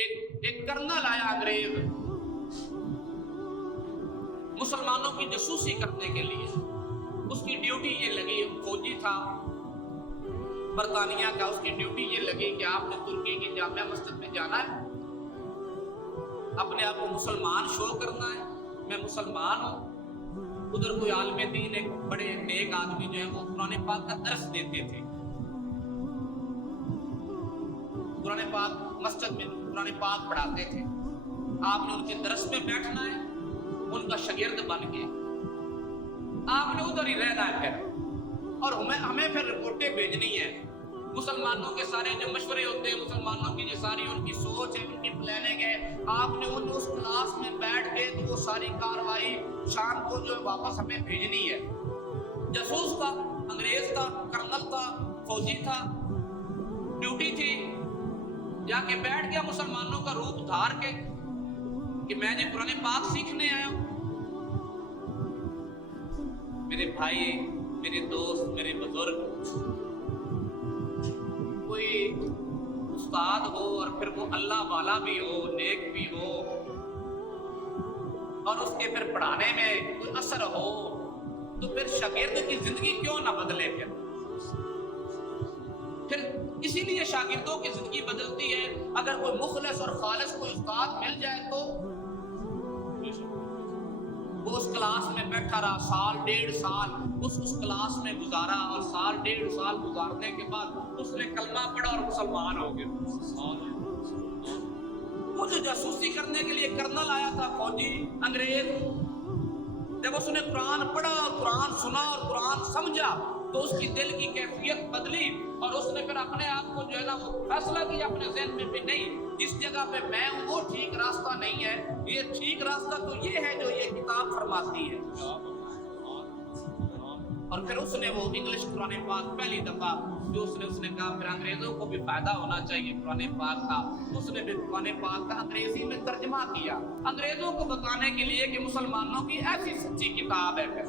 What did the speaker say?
एक कर्नल आया अंग्रेज मुसलमानों की जासूसी करने के लिए। उसकी ड्यूटी ये लगी, फौजी था बरतानिया का, उसकी ड्यूटी ये लगी कि आपने तुर्की की जामिया मस्जिद में जाना है, अपने आप को मुसलमान शो करना है, मैं मुसलमान हूँ। उधर कोई आलमे दीन, एक बड़े नेक आदमी जो है वो कुरान पाक का दर्स देते थे। कुरान पाक मस्जिद में कुरान पाक पढ़ाते थे। आपने उनके दर्स में बैठना है, उनका शागिर्द बन के आपने उधर ही रहना है फिर, और हमें फिर रिपोर्टें भेजनी है। मुसलमानों के सारे जो मशवरे होते हैं, मुसलमानों की जो सारी उनकी सोच है, उनकी प्लानिंग है, आपने उस क्लास में बैठ के तो वो सारी कार्रवाई शाम को जो वापस हमें भेजनी है। जासूस था, अंग्रेज था, कर्नल था, फौजी था, ड्यूटी थी, जाके बैठ गया मुसलमानों का रूप धार के कि मैं जी कुरान पाक सीखने आया हूं। मेरे भाई, मेरे दोस्त, मेरे बुजुर्ग, कोई उस्ताद हो और फिर वो अल्लाह वाला भी हो, नेक भी हो, और उसके फिर पढ़ाने में कोई असर हो, तो फिर शागिर्द की जिंदगी क्यों ना बदले। फिर इसीलिए शागिर्दों की जिंदगी बदलती है। अगर कोई मुखलिस और खालिस कोई उस्ताद मिल जाए तो वो उस क्लास में बैठा रहा, साल डेढ़ साल उस क्लास में गुजारा, और साल डेढ़ साल गुजारने के बाद उसने कलमा पढ़ा और मुसलमान हो गया। वो जो जासूसी करने के लिए कर्नल आया था, फौजी अंग्रेज, जब उसने कुरान पढ़ा और कुरान सुना और कुरान समझा तो उसकी दिल की कैफियत बदली, और उसने फिर अपने आप को जो है ना वो फैसला किया अपने ज़हन में भी, नहीं, जिस जगह पे मैं हूँ वो ठीक रास्ता नहीं है, ये ठीक रास्ता तो ये है जो ये किताब फरमाती है। और फिर उसने वो इंग्लिश कुरान पाक पहली दफा जो उसने कहा, फिर अंग्रेजों को भी फायदा होना चाहिए कुरान पाक का, उसने भी कुरान पाक का अंग्रेजी में तर्जमा किया, अंग्रेजों को बताने के लिए कि मुसलमानों की ऐसी सच्ची किताब है।